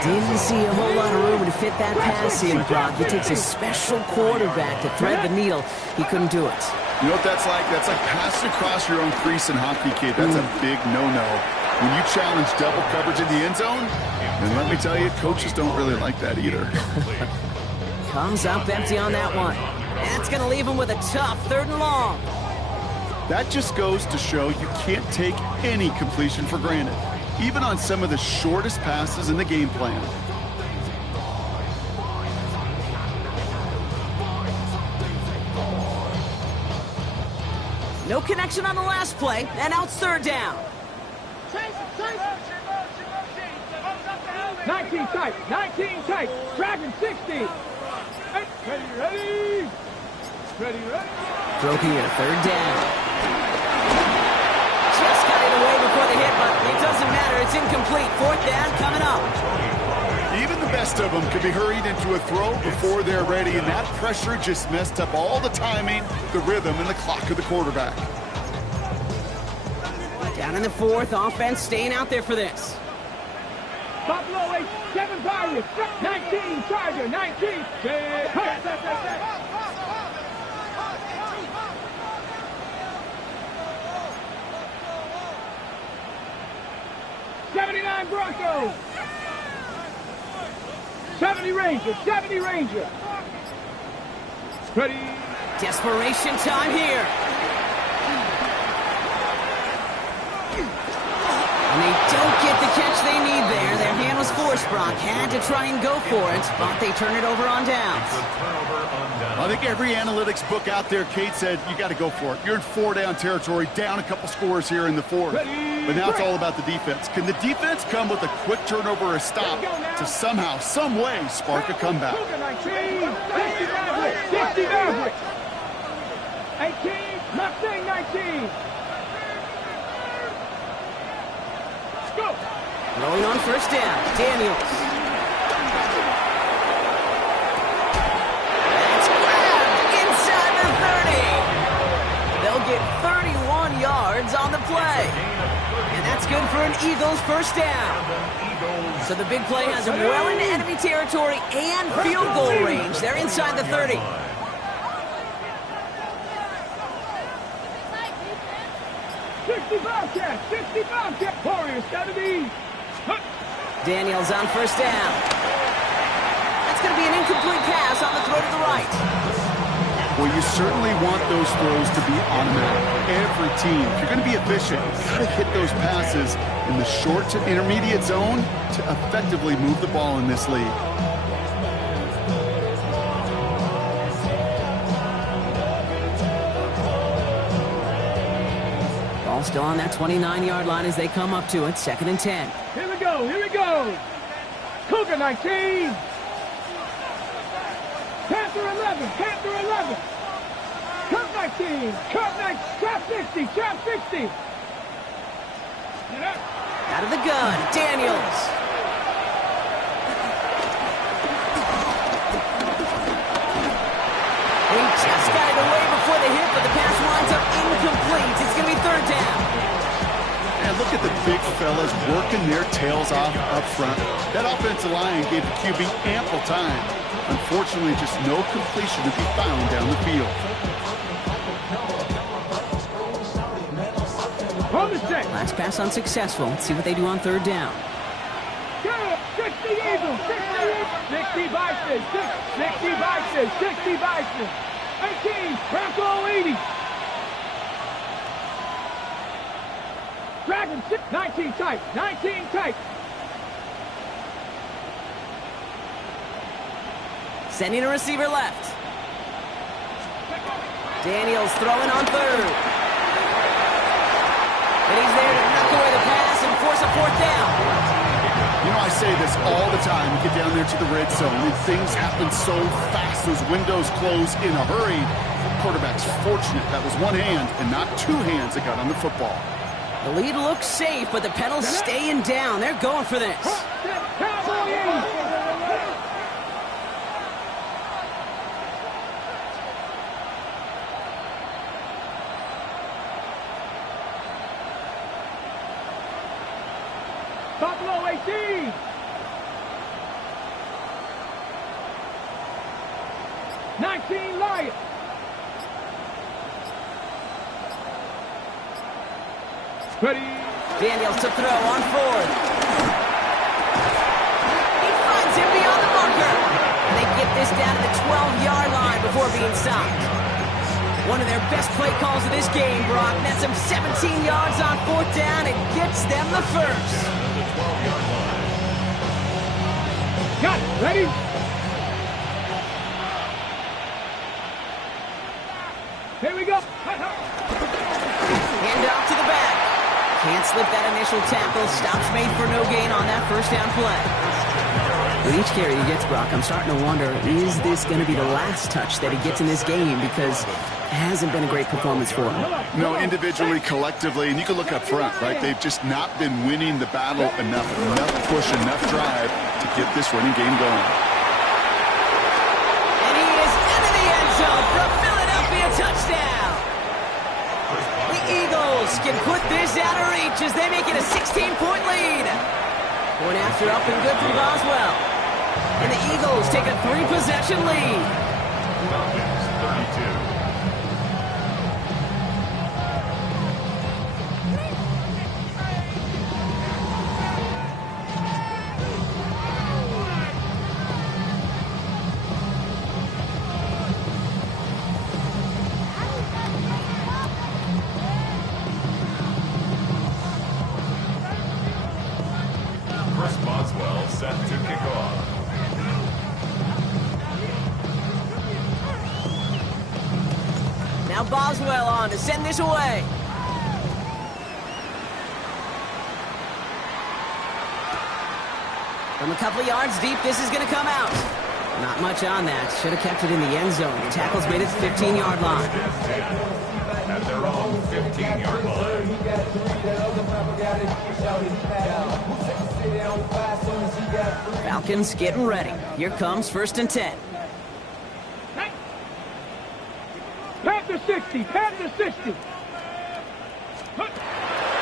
Didn't see a whole lot of room to fit that pass in, Brock. It takes a special quarterback to thread the needle. He couldn't do it. You know what that's like? That's like passing across your own crease in hockey, kid. That's a big no-no. When you challenge double coverage in the end zone, and let me tell you, coaches don't really like that either. Comes up empty on that one. That's going to leave him with a tough 3rd and long. That just goes to show you can't take any completion for granted, even on some of the shortest passes in the game plan. No connection on the last play, and now it's 3rd down. 19 tight. 19 tight. Dragon 60. Ready. Throw here, 3rd down. Just got it away before the hit, but it doesn't matter. It's incomplete. 4th down coming up. Even the best of them can be hurried into a throw before they're ready, and that pressure just messed up all the timing, the rhythm, and the clock of the quarterback. Down in the 4th, offense staying out there for this. Buffalo 8, 7 Pirates, 19 Charger, 19. 79 Broncos. 70 Rangers, 70 Rangers. Ready. Desperation time here. And they don't get the catch they need there. Their hand was forced, Brock. Had to try and go for it, but they turn it over on downs. I think every analytics book out there, Kate, said you got to go for it. You're in 4-down territory, down a couple scores here in the 4th. But now it's all about the defense. Can the defense come with a quick turnover or a stop to somehow, some way, spark a comeback? 60 Maverick. 18, Mustang 19. Go. Throwing on 1st down, Daniels. That's grabbed inside the 30. They'll get 31 yards on the play. And that's good for an Eagles 1st down. So the big play has them well into enemy territory and field goal range. They're inside the 30. Warriors 70. Daniels on 1st down. That's going to be an incomplete pass on the throw to the right. Well, you certainly want those throws to be automatic. Every team, if you're going to be efficient, you've got to hit those passes in the short to intermediate zone to effectively move the ball in this league. Ball still on that 29-yard line as they come up to it. 2nd and 10. Here we go. Cougar 19. Panther 11. Cub 19. Trap 60. Out of the gun, Daniels. They just got it away before the hit, but the pass winds up incomplete. It's going to be 3rd down. And look at the big fellas working their tails off up front. That offensive line gave the QB ample time. Unfortunately, just no completion to be found down the field. Last pass unsuccessful. Let's see what they do on 3rd down. 60 Eagles, 60 Bison, 60 Bison, 18, Bronco 80. Dragon 19 tight. 19 tight. Sending a receiver left. Daniels throwing on third. And he's there to knock away the pass and force a fourth down. You know, I say this all the time. You get down there to the red zone, and things happen so fast. Those windows close in a hurry. The quarterback's fortunate that was one hand and not two hands that got on the football. The lead looks safe, but the Pedals staying down. They're going for this. Buffalo 18. Lions. Ready. Daniels to throw on fourth. He finds him beyond the marker. And they get this down to the 12-yard line before being stopped. One of their best play calls of this game, Brock. Nets them 17 yards on fourth down and gets them the first. Got it. Ready? Here we go. Hand off to the back. Can't slip that initial tackle. Stops made for no gain on that first down play. With each carry he gets, Brock, I'm starting to wonder, is this going to be the last touch that he gets in this game? Because it hasn't been a great performance for him. No, individually, collectively, and you can look up front, right? They've just not been winning the battle enough push, enough drive to get this running game going. And he is into the end zone for a Philadelphia touchdown. The Eagles can put this out of reach as they make it a 16-point lead. Going after up and good from Boswell. And the Eagles take a 3-possession lead. Falcons 32. Chris Boswell set to kick off. Now Boswell on to send this away. From a couple of yards deep, this is going to come out. Not much on that. Should have kept it in the end zone. The tackle's made it 15-yard line. At their own 15-yard line. Falcons getting ready. Here comes 1st and 10. Panther 60. Panther 60.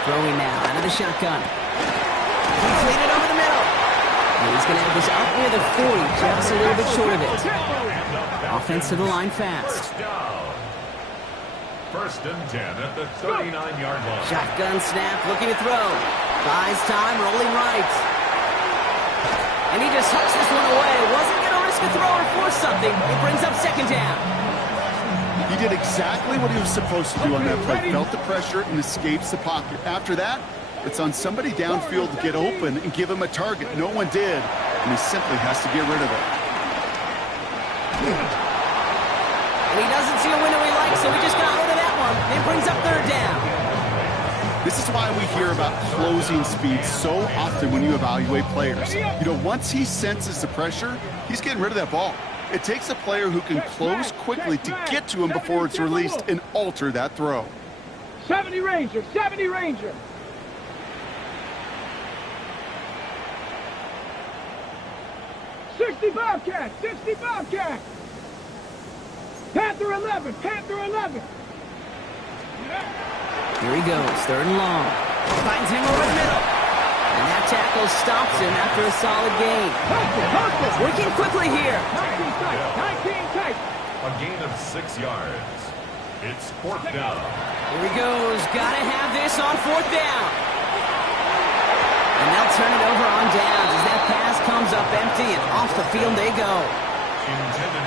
Throwing now out of the shotgun. Completed over the middle. And he's going to have this up near the 40, just a little bit short of it. Offense to the line fast. Down. 1st and 10 at the 39-yard line. Shotgun snap, looking to throw. Buys time, rolling right. And he just hucks this one away. Wasn't going to risk a throw or force something. It brings up 2nd down. He did exactly what he was supposed to do on that play. Felt the pressure and escapes the pocket. After that, it's on somebody downfield to get open and give him a target. No one did, and he simply has to get rid of it. And he doesn't see a window he likes, so he just got rid of that one. It brings up 3rd down. This is why we hear about closing speed so often when you evaluate players. You know, once he senses the pressure, he's getting rid of that ball. It takes a player who can close quickly to get to him before it's released and alter that throw. 70 Ranger. 70 Ranger. '60 Bobcat. 60 Bobcat. Panther 11. Panther 11. Here he goes, 3rd and long. Finds him over the middle. And that tackle stops him after a solid gain. Working quickly here. 19 tight. 19 tight. A gain of 6 yards. It's 4th down. Here he goes. Gotta have this on 4th down. And they'll turn it over on downs as that pass comes up empty and off the field they go.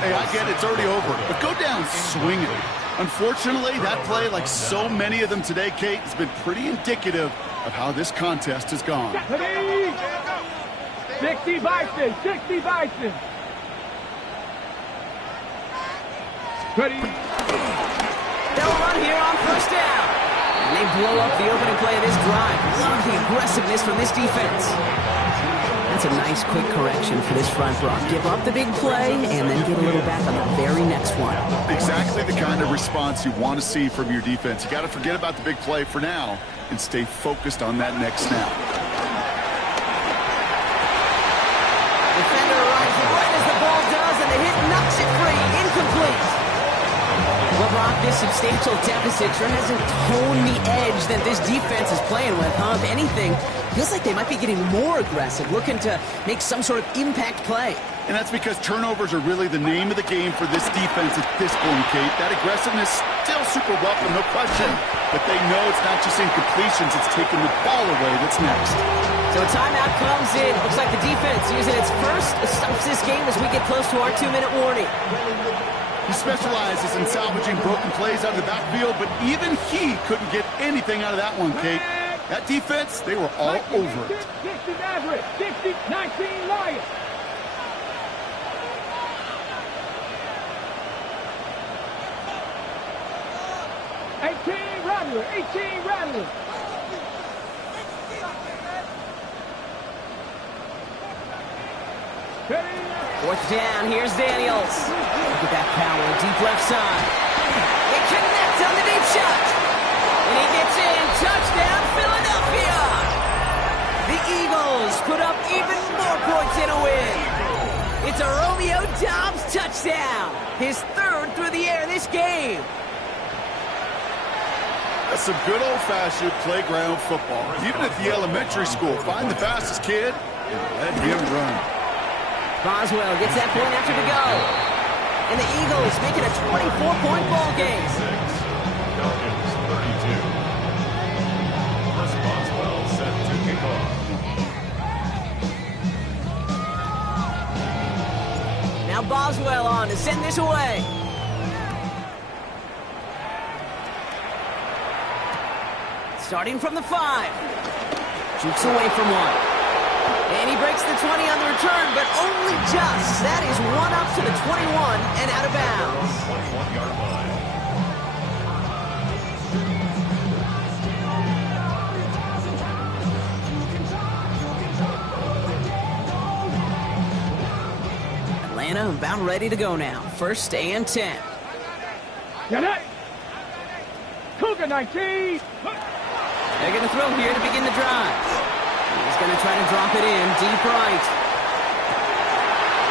Hey, I get it, it's already over, but go down swinging. Unfortunately, that play, like so many of them today, Kate, has been pretty indicative of how this contest has gone. 60 Bison, 60 Bison. Ready. They'll run here on first down. And they blow up the opening play of this drive. Love the aggressiveness from this defense. That's a nice quick correction for this front, Brock. Give up the big play and then get a little back on the very next one. Exactly the kind of response you want to see from your defense. You got to forget about the big play for now and stay focused on that next snap. Defender arrives right as the ball does, and the hit knocks it free. Incomplete. Well, Brock, this substantial deficit sure hasn't toned the edge that this defense is playing with, huh? If anything, feels like they might be getting more aggressive, looking to make some sort of impact play. And that's because turnovers are really the name of the game for this defense at this point, Kate. That aggressiveness still super welcome, no question. But they know it's not just incompletions, it's taking the ball away that's next. So a timeout comes in. Looks like the defense using its first stops this game as we get close to our 2-minute warning. He specializes in salvaging broken plays out of the backfield, but even he couldn't get anything out of that one, Kate. That defense, they were all over it. 60 Maverick, 60, 19 Lions. Rattler, 18 Rattler. Fourth down, here's Daniels. Look at that power, deep left side. They connect on the deep shot. And he gets in, touchdown, Philadelphia. The Eagles put up even more points in a win. It's a Romeo Doubs touchdown. His third through the air this game. That's some good old-fashioned playground football. Even at the elementary school, find the fastest kid and let him run. Boswell gets that point after the go. And the Eagles make it a 24-point ball game. Falcons 32. Chris Boswell set to kick off. Now Boswell on to send this away. Starting from the 5. Jukes away from one. And he breaks the 20 on the return, but only just. That is one up to the 21 and out of bounds. 21-yard line. Atlanta about ready to go now. First and 10. Get it. Cougar 19. They're going to throw here to begin the drive. He's going to try to drop it in deep right.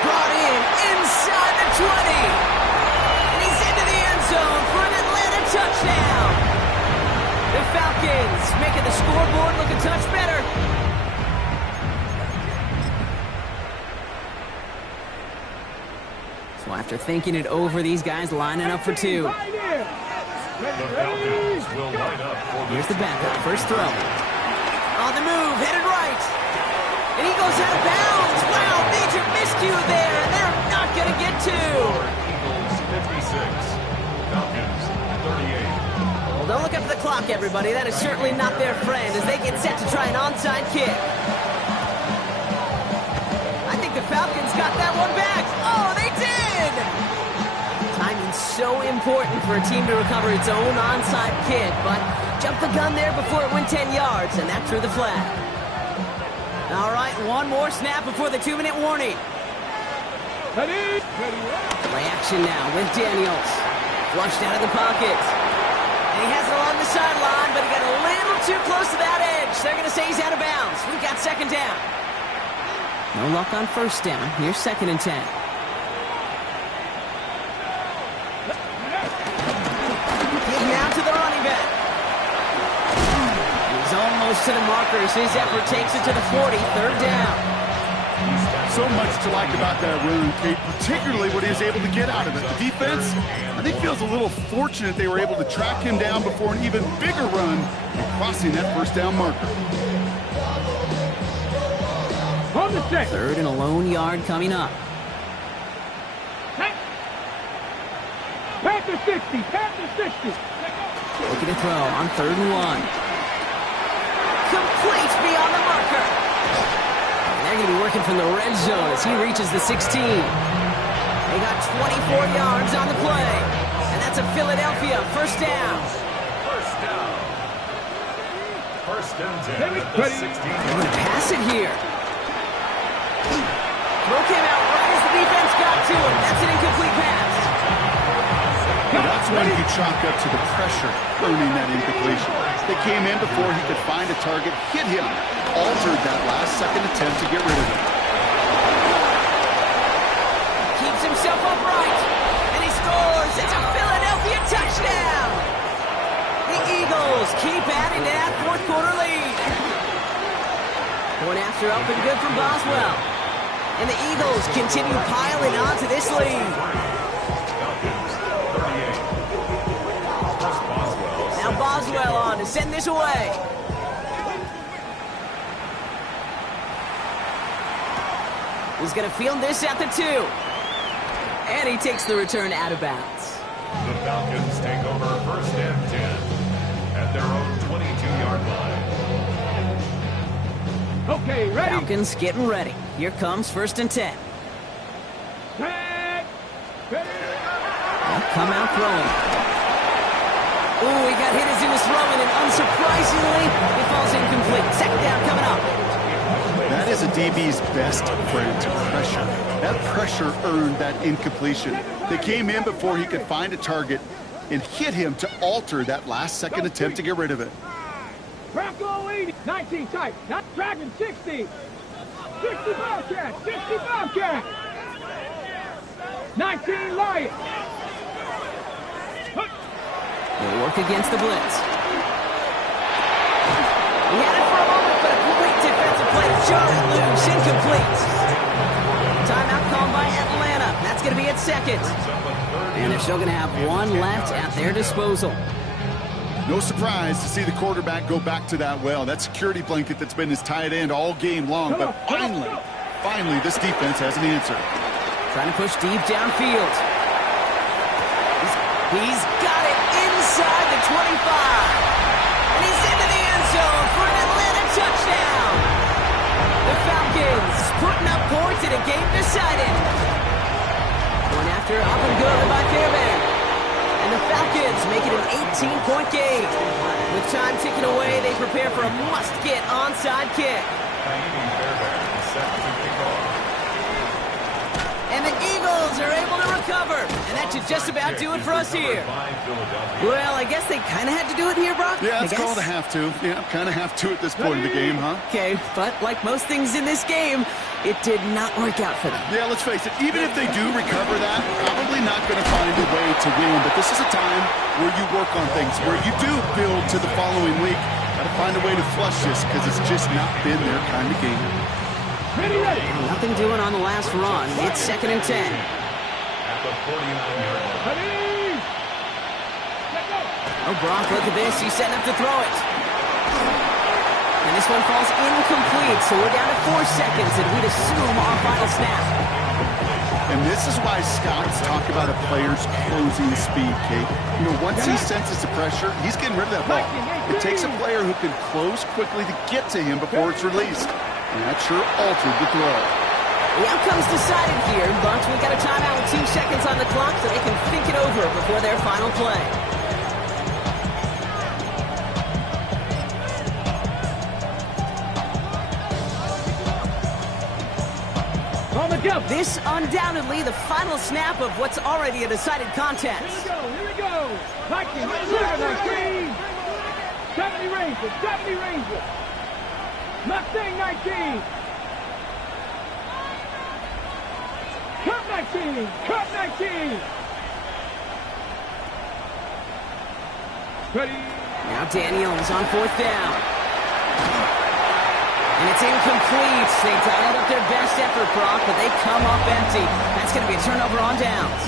Brought in inside the 20. And he's into the end zone for an Atlanta touchdown. The Falcons making the scoreboard look a touch better. So after thinking it over, these guys lining up for 2. The Falcons will line up for Here's the backup. First throw. On the move, headed right. And he goes out of bounds. Wow, major miscue there, and they're not going to get 2. Eagles 56. Falcons 38. Well, don't look up at the clock, everybody. That is certainly not their friend as they get set to try an onside kick. I think the Falcons got that one back. Oh, they did! Timing's so important for a team to recover its own onside kick, but jumped the gun there before it went 10 yards, and that threw the flag. All right, one more snap before the 2-minute warning. Play action now with Daniels. Flushed out of the pocket. And he has it along the sideline, but he got a little too close to that edge. They're going to say he's out of bounds. We've got second down. No luck on first down. Here's second and 10. Now to the running back. He's almost to the markers. His effort takes it to the 40. Third down. So much to like about that run, Kate, particularly what he was able to get out of it. The defense, I think, feels a little fortunate they were able to track him down before an even bigger run and crossing that first down marker. On the set. Third and a lone yard coming up. Panther 60, Panther 60. Looking to throw on 3rd and 1. complete beyond the marker. And they're going to be working from the red zone as he reaches the 16. They got 24 yards on the play. And that's a Philadelphia first down. First down. First and 10 at the 16. They're going to pass it here. Throw came out right as the defense got to him. That's an incomplete pass. That's when he could chalk up to the pressure earning that incompletion. They came in before he could find a target, hit him, altered that last-second attempt to get rid of it. Keeps himself upright, and he scores. It's a Philadelphia touchdown. The Eagles keep adding to that fourth quarter lead. Point after up and good from Boswell. And the Eagles continue piling on to this lead. Now Boswell on to send this away. He's going to field this at the 2. And he takes the return out of bounds. The Falcons take over first and 10 at their own 22-yard line. Okay, ready? Falcons getting ready. Here comes first and 10. Set. Ready? They'll come out throwing. Ooh, he got hit as he was throwing, and unsurprisingly, it falls incomplete. Second down coming up. That is a DB's best friend to pressure. That pressure earned that incompletion. They came in before he could find a target and hit him to alter that last-second attempt to get rid of it. Bronco 80. 19 tight. Not Dragon 60. 60 Bobcat. 60 Bobcat. 19 Lion. They'll work against the blitz. He had it for a moment, but a great defensive play to Charlie loose, incomplete. Timeout called by Atlanta. That's going to be at second. And they're still going to have one left at their disposal. No surprise to see the quarterback go back to that well. That security blanket that's been his tight end all game long. But finally, this defense has an answer. Trying to push deep downfield. He's got it inside the 25. And he's into the end zone for an Atlanta touchdown. The Falcons putting up points in a game decided. Going after up and good by Fairbairn. And the Falcons make it an 18-point game. With time ticking away, they prepare for a must-get onside kick. And the Eagles are able to recover. And that should just about do it for us here. Well, I guess they kind of had to do it here, Brock. Yeah, it's called a have to. Yeah, kind of have to at this point in the game, huh? Okay, but like most things in this game, it did not work out for them. Yeah, let's face it, even if they do recover that, probably not going to find a way to win. But this is a time where you work on things, where you do build to the following week. Got to find a way to flush this because it's just not been their kind of game. Ready, ready. Nothing doing on the last run. It's second and 10. At the 49-yard line. Ready. Let go. Oh, Brock, look at this. He's setting up to throw it. And this one falls incomplete, so we're down to 4 seconds, and we'd assume our final snap. And this is why scouts talk about a player's closing speed, Kate. You know, once he senses the pressure, he's getting rid of that ball. It takes a player who can close quickly to get to him before it's released. And that sure altered the throw. The outcome's decided here, but we got a timeout with 2 seconds on the clock so they can think it over before their final play. On the jump. This undoubtedly the final snap of what's already a decided contest. Here we go. 19, 19. 70 Ranger, 70 Ranger. Mustang 19. Cut 19, cut 19. Ready. Now Daniels on 4th down. And it's incomplete. They dialed up their best effort, Brock, but they come up empty. That's going to be a turnover on downs.